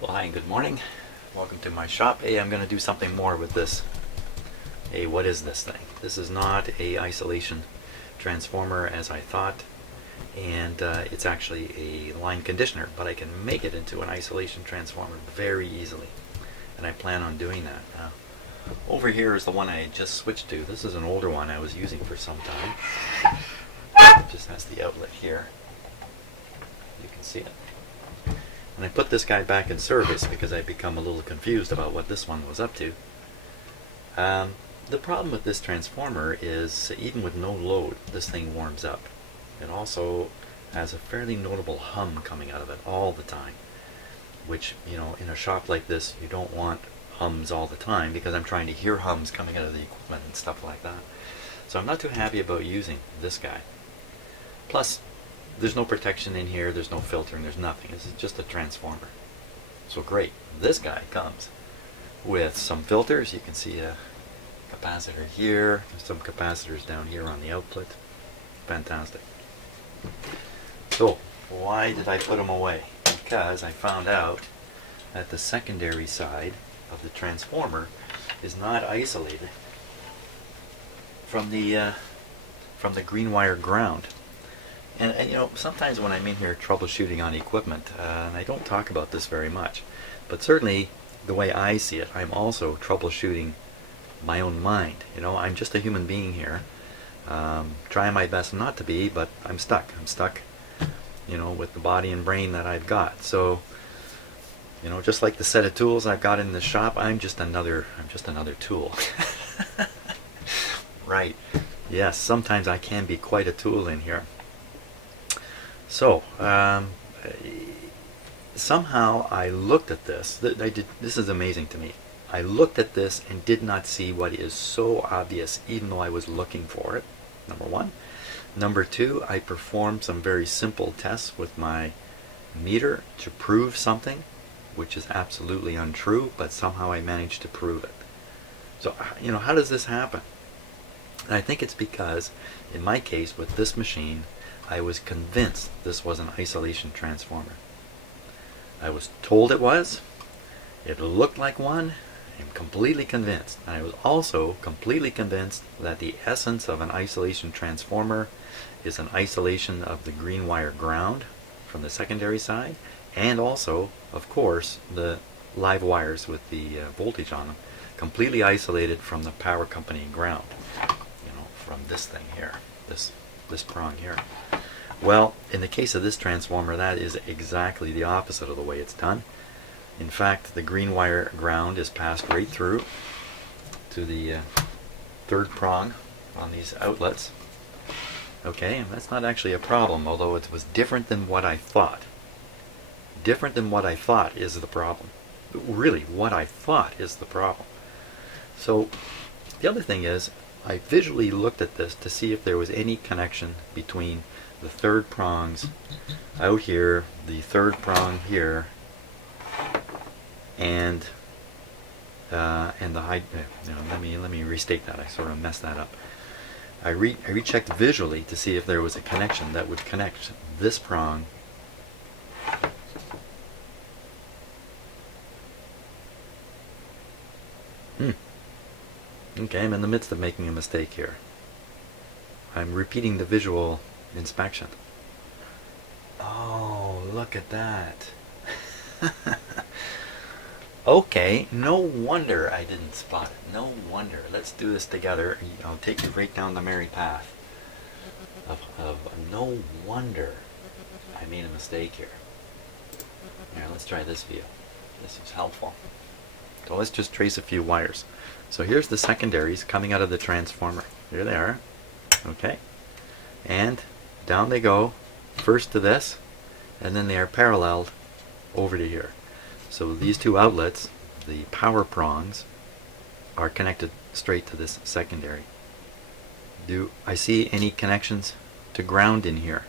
Well, hi and good morning. Welcome to my shop. Hey, I'm going to do something more with this. Hey, what is this thing? This is not a isolation transformer as I thought, and it's actually a line conditioner, but I can make it into an isolation transformer very easily, and I plan on doing that. Over here is the one I just switched to. This is an older one I was using for some time. It just has the outlet here. You can see it. And I put this guy back in service because I'd become a little confused about what this one was up to. The problem with this transformer is even with no load, this thing warms up. It also has a fairly notable hum coming out of it all the time, which, you know, in a shop like this, you don't want hums all the time because I'm trying to hear hums coming out of the equipment and stuff like that. So I'm not too happy about using this guy. Plus, there's no protection in here, there's no filtering, there's nothing. This is just a transformer. So great. This guy comes with some filters. You can see a capacitor here, there's some capacitors down here on the output. Fantastic. So, why did I put them away? Because I found out that the secondary side of the transformer is not isolated from the green wire ground. And you know, sometimes when I'm in here troubleshooting on equipment, and I don't talk about this very much, but certainly the way I see it, I'm also troubleshooting my own mind. You know, I'm just a human being here, trying my best not to be, but I'm stuck. I'm stuck, you know, with the body and brain that I've got. So, you know, just like the set of tools I've got in the shop, I'm just another tool. Right. Yes, sometimes I can be quite a tool in here. So, somehow I looked at this. This is amazing to me. I looked at this and did not see what is so obvious, even though I was looking for it, number one. Number two, I performed some very simple tests with my meter to prove something, which is absolutely untrue, but somehow I managed to prove it. So, you know, how does this happen? And I think it's because, in my case, with this machine, I was convinced this was an isolation transformer. I was told it was. It looked like one. I'm completely convinced. And I was also completely convinced that the essence of an isolation transformer is an isolation of the green wire ground from the secondary side, and also, of course, the live wires with the voltage on them, completely isolated from the power company ground. You know, from this thing here, this prong here. Well, in the case of this transformer, that is exactly the opposite of the way it's done. In fact, the green wire ground is passed right through to the third prong on these outlets. Okay, and that's not actually a problem, although it was different than what I thought. Different than what I thought is the problem. Really, what I thought is the problem. So, the other thing is, I visually looked at this to see if there was any connection between the third prongs out here, the third prong here, and the high. You know, let me restate that. I sort of messed that up. I rechecked visually to see if there was a connection that would connect this prong Okay, I'm in the midst of making a mistake here. I'm repeating the visual inspection. Oh, look at that. Okay, no wonder I didn't spot it. No wonder. Let's do this together. I'll take you right down the merry path of no wonder I made a mistake here. Here, let's try this view. This is helpful. So let's just trace a few wires. So here's the secondaries coming out of the transformer. Here they are. Okay. And down they go, first to this, and then they are paralleled over to here. So these two outlets, the power prongs, are connected straight to this secondary. Do I see any connections to ground in here?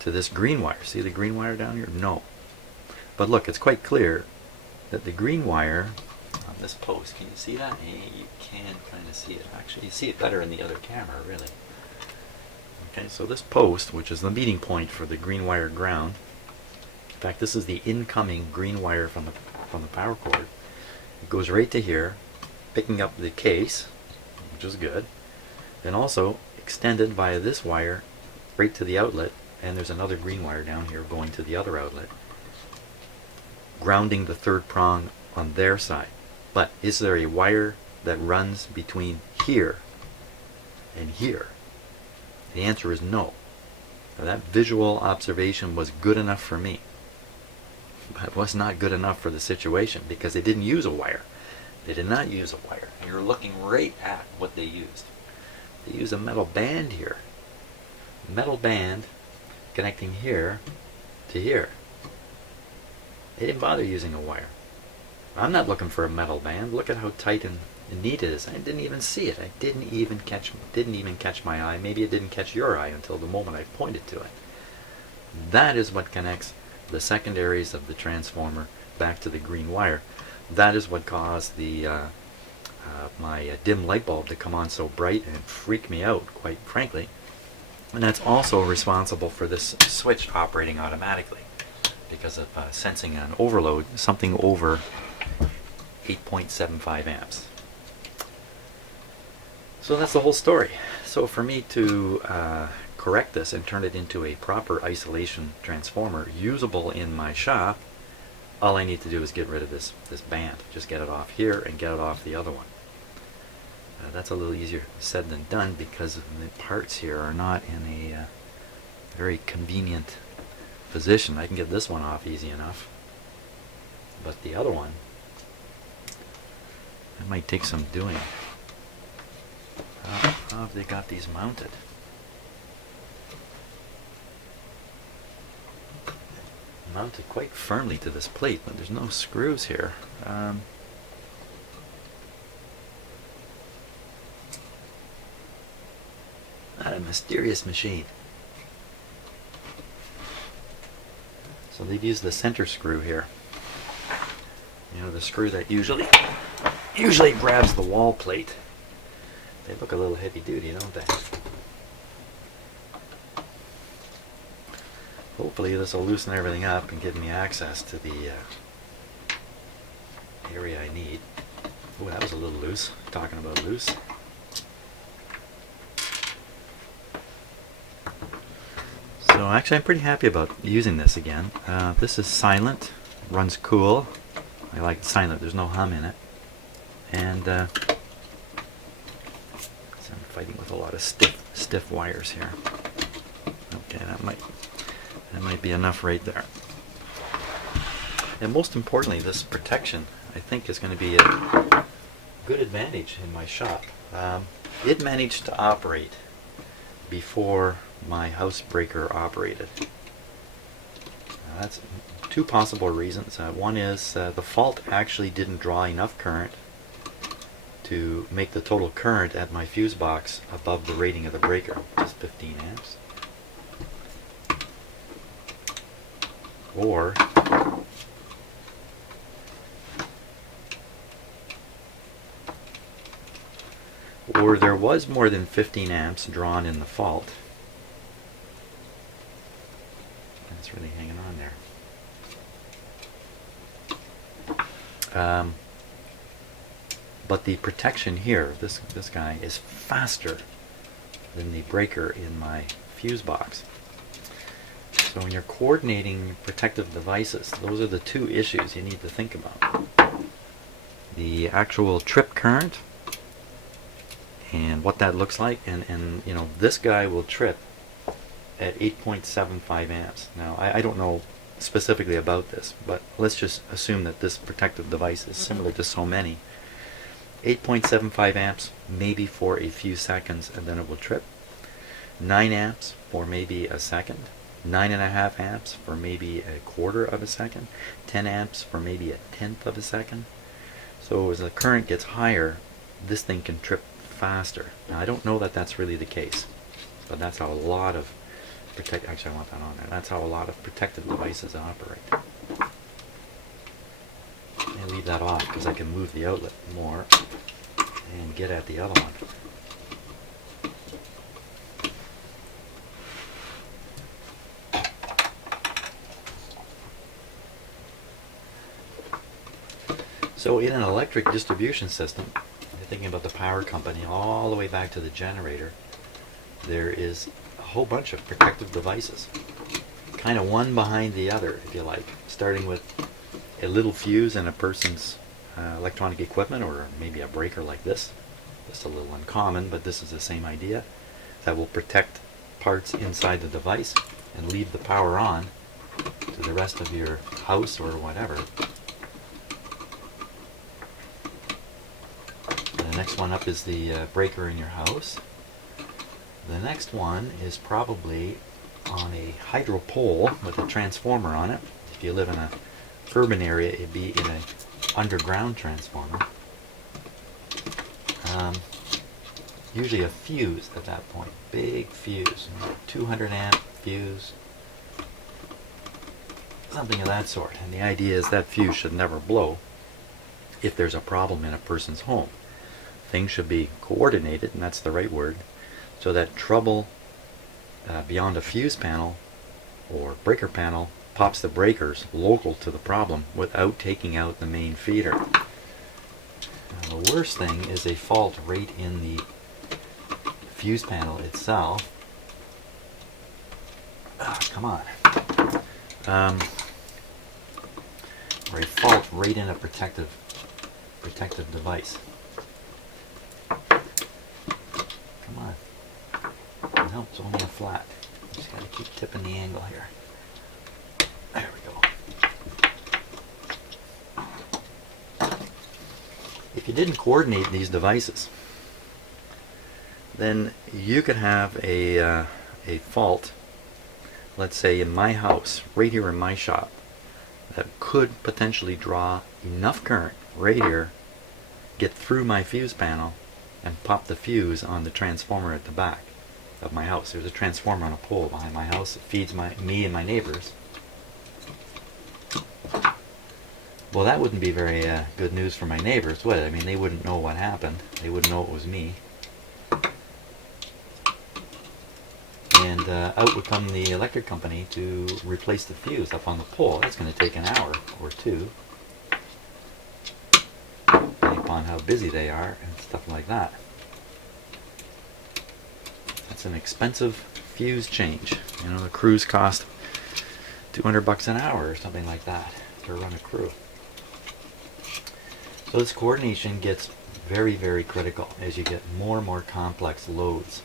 To this green wire. See the green wire down here? No. But look, it's quite clear that the green wire on this post, can you see that? Hey, you can kind of see it. Actually, you see it better in the other camera, really. Okay, so this post, which is the meeting point for the green wire ground, fact, this is the incoming green wire from the power cord. It goes right to here, picking up the case, which is good. Then also extended via this wire right to the outlet, and there's another green wire down here going to the other outlet, grounding the third prong on their side. But is there a wire that runs between here and here? The answer is no. Now, that visual observation was good enough for me, but it was not good enough for the situation because they didn't use a wire. They did not use a wire. And you're looking right at what they used. They used a metal band here. Metal band connecting here to here. They didn't bother using a wire. I'm not looking for a metal band. Look at how tight and neat it is. I didn't even see it. I didn't even catch my eye. Maybe it didn't catch your eye until the moment I pointed to it. That is what connects the secondaries of the transformer back to the green wire. That is what caused the my dim light bulb to come on so bright and freak me out, quite frankly. And that's also responsible for this switch operating automatically because of sensing an overload, something over 8.75 amps. So that's the whole story. So for me to correct this and turn it into a proper isolation transformer usable in my shop, all I need to do is get rid of this band. Just get it off here and get it off the other one. That's a little easier said than done because the parts here are not in a very convenient position. I can get this one off easy enough, but the other one, that might take some doing. How have they got these mounted? Mounted quite firmly to this plate, but there's no screws here. Not a mysterious machine. So they've used the center screw here. You know, the screw that usually grabs the wall plate. They look a little heavy duty, don't they? Hopefully this will loosen everything up and give me access to the area I need. Oh, that was a little loose. Talking about loose. So actually I'm pretty happy about using this again. This is silent, runs cool. I like silent, there's no hum in it. And so I'm fighting with a lot of stiff wires here. Okay, that might be enough right there. And most importantly, this protection I think is going to be a good advantage in my shop. It managed to operate before my housebreaker operated. That's two possible reasons. One is the fault actually didn't draw enough current to make the total current at my fuse box above the rating of the breaker, which is 15 amps. Or there was more than 15 amps drawn in the fault. It's really hanging on there. But the protection here, this guy, is faster than the breaker in my fuse box. So when you're coordinating protective devices, those are the two issues you need to think about. The actual trip current and what that looks like, and you know, this guy will trip at 8.75 amps. Now I don't know specifically about this, but let's just assume that this protective device is similar to so many. 8.75 amps maybe for a few seconds and then it will trip. 9 amps for maybe a second. 9.5 amps for maybe a quarter of a second. 10 amps for maybe a tenth of a second. So as the current gets higher, this thing can trip faster. Now I don't know that that's really the case, but that's how a lot of actually I want that on there. That's how a lot of protective devices operate. I leave that off because I can move the outlet more and get at the other one. So in an electric distribution system, you're thinking about the power company all the way back to the generator, there is a whole bunch of protective devices, kind of one behind the other, if you like, starting with a little fuse in a person's electronic equipment, or maybe a breaker like this. Just a little uncommon, but this is the same idea, that will protect parts inside the device and leave the power on to the rest of your house or whatever. The next one up is the breaker in your house. The next one is probably on a hydro pole with a transformer on it. If you live in an urban area, it'd be in an underground transformer. Usually a fuse at that point, big fuse, 200 amp fuse, something of that sort. And the idea is that fuse should never blow if there's a problem in a person's home. Things should be coordinated, and that's the right word, so that trouble beyond a fuse panel or breaker panel pops the breakers local to the problem without taking out the main feeder. Now, the worst thing is a fault right in the fuse panel itself. Come on. Or a fault right in a protective device. Come on. No, it's only a flat. Just gotta keep tipping the angle here. There we go. If you didn't coordinate these devices, then you could have a fault, let's say in my house, right here in my shop, that could potentially draw enough current right here, get through my fuse panel, and pop the fuse on the transformer at the back of my house. There's a transformer on a pole behind my house. It feeds me and my neighbors. Well, that wouldn't be very good news for my neighbors, would it? I mean, they wouldn't know what happened. They wouldn't know it was me. And out would come the electric company to replace the fuse up on the pole. That's going to take an hour or two, depending upon how busy they are and stuff like that. That's an expensive fuse change. You know, the crews cost $200 an hour or something like that to run a crew. So this coordination gets very, very critical as you get more and more complex loads.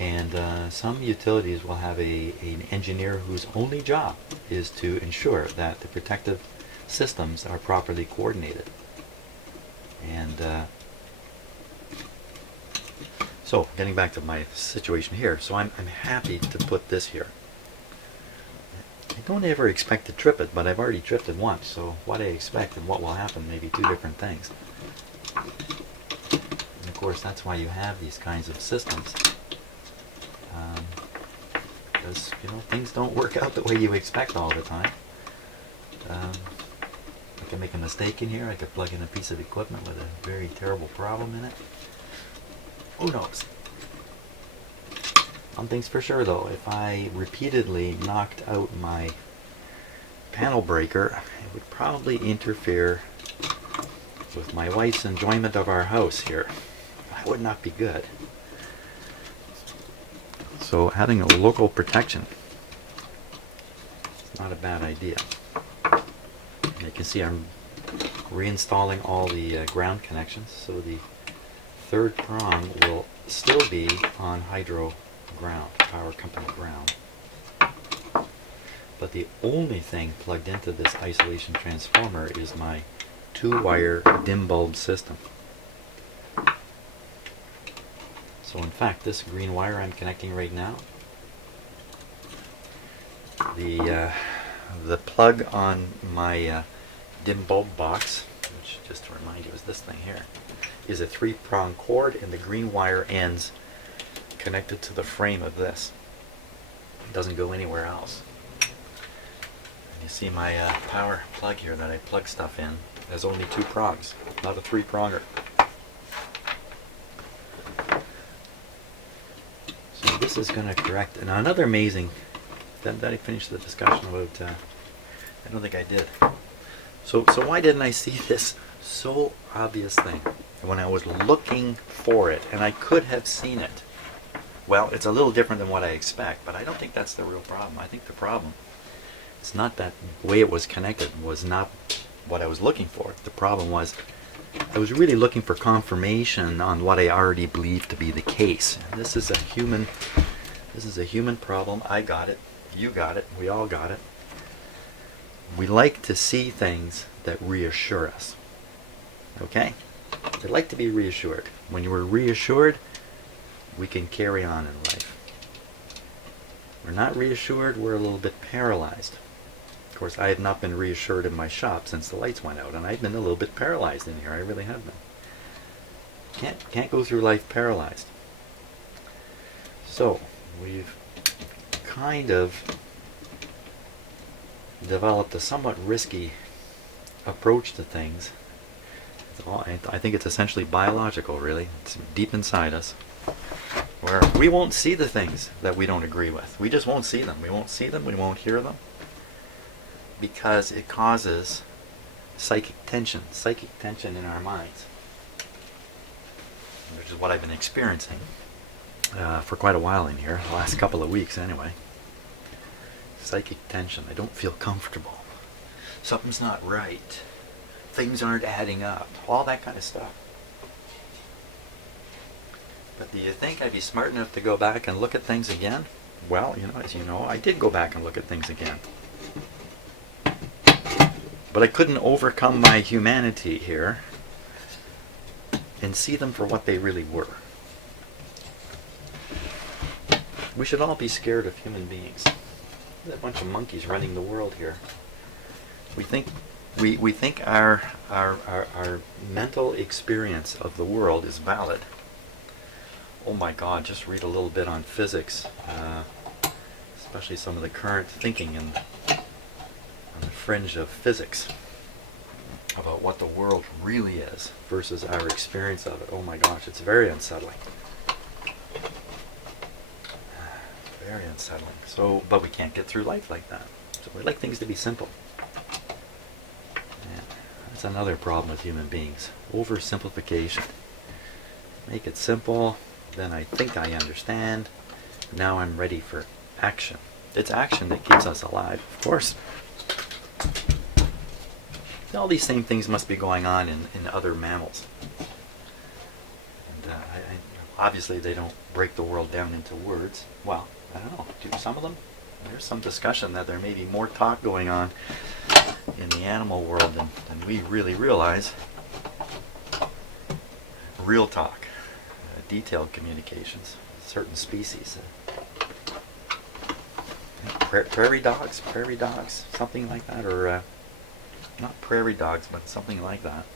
And some utilities will have an engineer whose only job is to ensure that the protective systems are properly coordinated. And so, getting back to my situation here, so I'm happy to put this here. I don't ever expect to trip it, but I've already tripped it once, so what I expect and what will happen may be two different things. And of course, that's why you have these kinds of systems. Because, you know, things don't work out the way you expect all the time. I could make a mistake in here. I could plug in a piece of equipment with a very terrible problem in it. Who knows? One thing's for sure though, if I repeatedly knocked out my panel breaker, it would probably interfere with my wife's enjoyment of our house here. That would not be good. So having a local protection is not a bad idea. And you can see I'm reinstalling all the ground connections, so the third prong will still be on hydro ground, power company ground. But the only thing plugged into this isolation transformer is my 2-wire dim bulb system. So in fact, this green wire I'm connecting right now, the plug on my dim bulb box, which just to remind you is this thing here, is a 3-prong cord, and the green wire ends connected to the frame of this. It doesn't go anywhere else. And you see my power plug here that I plug stuff in has only 2 prongs, not a 3-pronger. So this is going to correct. And another amazing Did I finish the discussion about, I don't think I did. So why didn't I see this so obvious thing when I was looking for it, and I could have seen it? Well, it's a little different than what I expect, but I don't think that's the real problem. I think the problem is not that the way it was connected was not what I was looking for. The problem was I was really looking for confirmation on what I already believed to be the case. This is a human problem. I got it. You got it. We all got it. We like to see things that reassure us. Okay? We like to be reassured. When we're reassured, we can carry on in life. We're not reassured, we're a little bit paralyzed. Of course, I have not been reassured in my shop since the lights went out, and I've been a little bit paralyzed in here. I really have been. Can't go through life paralyzed. So, we've kind of developed a somewhat risky approach to things. I think it's essentially biological, really. It's deep inside us, where we won't see the things that we don't agree with. We just won't see them. We won't see them. We won't hear them, because it causes psychic tension in our minds, which is what I've been experiencing for quite a while in here, the last couple of weeks anyway. Psychic tension. I don't feel comfortable. Something's not right. Things aren't adding up. All that kind of stuff. But do you think I'd be smart enough to go back and look at things again? Well, as you know, I did go back and look at things again. But I couldn't overcome my humanity here and see them for what they really were. We should all be scared of human beings. There's a bunch of monkeys running the world here. We think our mental experience of the world is valid. Oh my God, just read a little bit on physics, especially some of the current thinking on the fringe of physics about what the world really is versus our experience of it. Oh my gosh, it's very unsettling. Very unsettling. So, but we can't get through life like that. So we like things to be simple. And that's another problem with human beings. Oversimplification. Make it simple, then I think I understand. Now I'm ready for action. It's action that keeps us alive, of course. All these same things must be going on in other mammals. And obviously they don't break the world down into words. Well, I don't know. Do some of them? There's some discussion that there may be more talk going on in the animal world than we really realize. Real talk. Detailed communications. Certain species. Prairie dogs, something like that, or not prairie dogs, but something like that,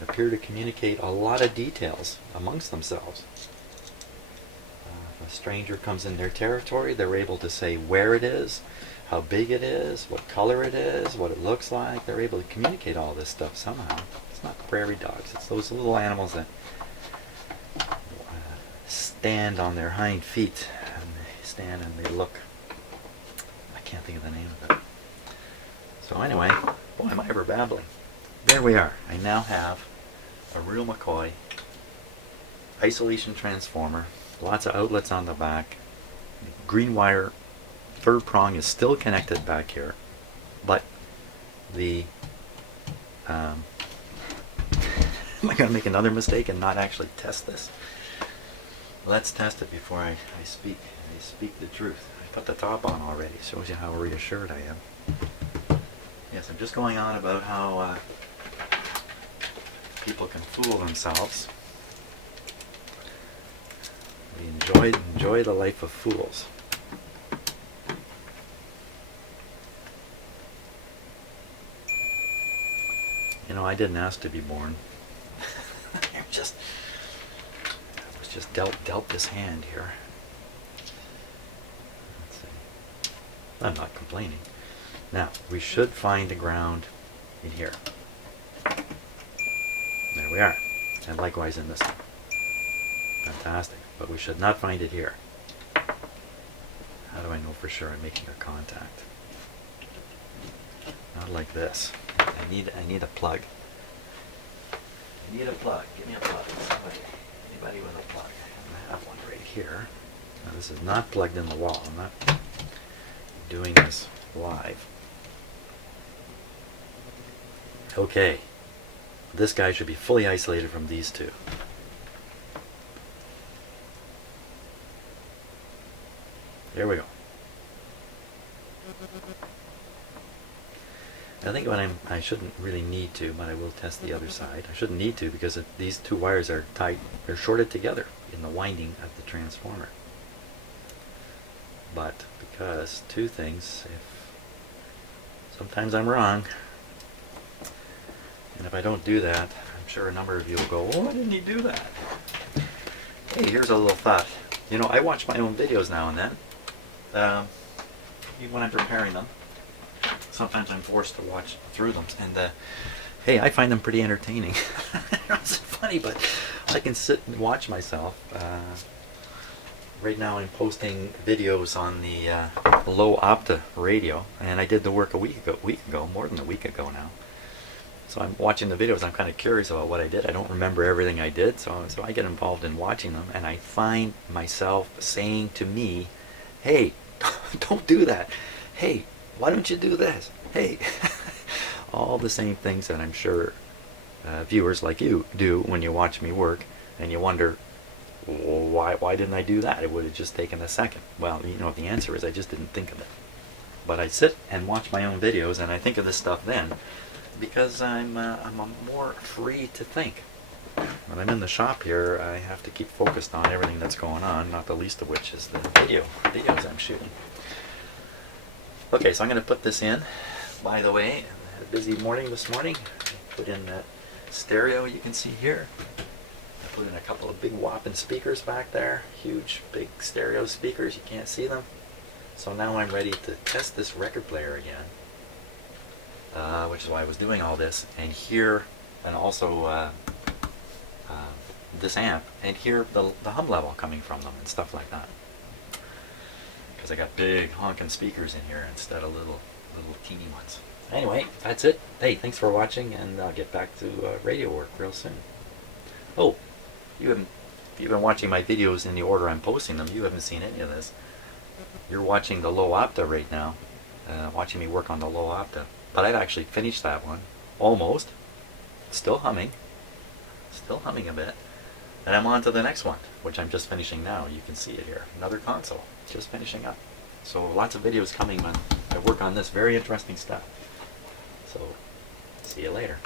appear to communicate a lot of details amongst themselves. If a stranger comes in their territory, they're able to say where it is, how big it is, what color it is, what it looks like. They're able to communicate all this stuff somehow. It's not prairie dogs, it's those little animals that stand on their hind feet, and they stand and they look. I can't think of the name of it. So anyway, boy, am I ever babbling. There we are. I now have a real McCoy isolation transformer, lots of outlets on the back. Green wire third prong is still connected back here, but the am I going to make another mistake and not actually test this? Let's test it before I speak. I speak the truth. I put the top on already. Shows you how reassured I am. Yes, I'm just going on about how people can fool themselves. We enjoy the life of fools. I didn't ask to be born. I was just dealt this hand here. Let's see. I'm not complaining. Now, we should find the ground in here. There we are. And likewise in this one. Fantastic. But we should not find it here. How do I know for sure I'm making a contact? Not like this. I need a plug. I need a plug. Give me a plug. Somebody. Anybody with a plug? I have one right here. Now this is not plugged in the wall. I'm not doing this live. Okay. This guy should be fully isolated from these two. There we go. I think I shouldn't really need to, but I will test the other side. I shouldn't need to because these two wires are tight, they're shorted together in the winding of the transformer. But because two things, if sometimes I'm wrong, and if I don't do that, I'm sure a number of you will go, "Oh, why didn't he do that?" Hey, here's a little thought. You know, I watch my own videos now and then. When I'm preparing them, sometimes I'm forced to watch through them, and hey, I find them pretty entertaining. It's funny, but I can sit and watch myself. Right now I'm posting videos on the low opta radio, and I did the work a week ago, more than a week ago now. So I'm watching the videos. I'm kind of curious about what I did. I don't remember everything I did, so I get involved in watching them, and I find myself saying to me, "Hey, don't do that. Hey, why don't you do this? Hey," all the same things that I'm sure viewers like you do when you watch me work, and you wonder, well, why didn't I do that? It would have just taken a second. Well, you know what the answer is. I just didn't think of it. But I sit and watch my own videos, and I think of this stuff then, because I'm more free to think. When I'm in the shop here, I have to keep focused on everything that's going on, not the least of which is the videos I'm shooting. Okay, so I'm going to put this in. By the way, I had a busy morning this morning. I put in that stereo you can see here. I put in a couple of big whopping speakers back there. Huge, big stereo speakers. You can't see them. So now I'm ready to test this record player again, which is why I was doing all this. And hear, and also this amp, and hear the hum level coming from them and stuff like that. Because I got big honking speakers in here instead of little teeny ones. Anyway, that's it. Hey, thanks for watching, and I'll get back to radio work real soon. Oh, if you've been watching my videos in the order I'm posting them, you haven't seen any of this. You're watching the low opta right now, watching me work on the low opta. But I've actually finished that one, almost. Still humming a bit. And I'm on to the next one, which I'm just finishing now. You can see it here. Another console, just finishing up. So lots of videos coming when I work on this very interesting stuff. So, see you later.